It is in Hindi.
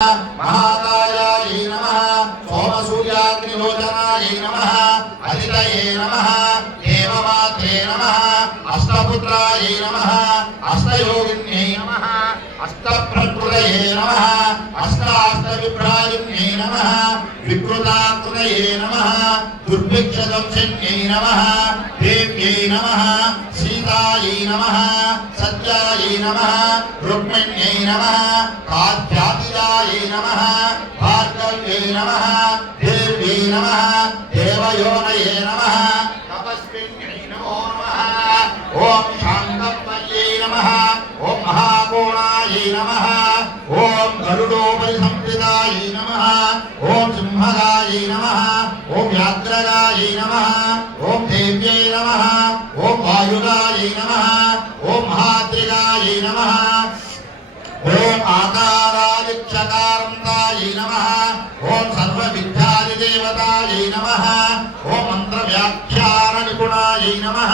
महाकायायै नमः सोमसूर्याग्निलोचनायै नमः अदितये नमः देवमात्रे नमः अष्टपुत्रायै नमः अष्टयोगिन्यै नमः अष्टप्रकृतये नमः अष्टाष्टविभ्राजिन्यै नमः विकृताकृतये नमः दुर्भिक्षदंशन्यै नमः देव्यै नमः सीतायै नमः सत्यायै नमः रुक्मिण्यै नमः कात्यायिनायै नमः भार्गव्यै नमः देव्यै नमः देवयोनये नमः तपस्विन्यै नमो नमः ओम शांतव्यै नमः ओम महाकोणायै नमः ओम गरुडोपरिसंस्थितायै नमः ओम सिंहगायै नमः ओम व्याघ्रगायै नमः ओम देव्यै नमः ओम वायुगायै नमः ओम महात्रिगायै नमः ओम आकारादिक्षकाराय नमः ओम सर्वविद्यादिदेवतायै नमः ओम मंत्र व्याख्यान निपुणायै नमः।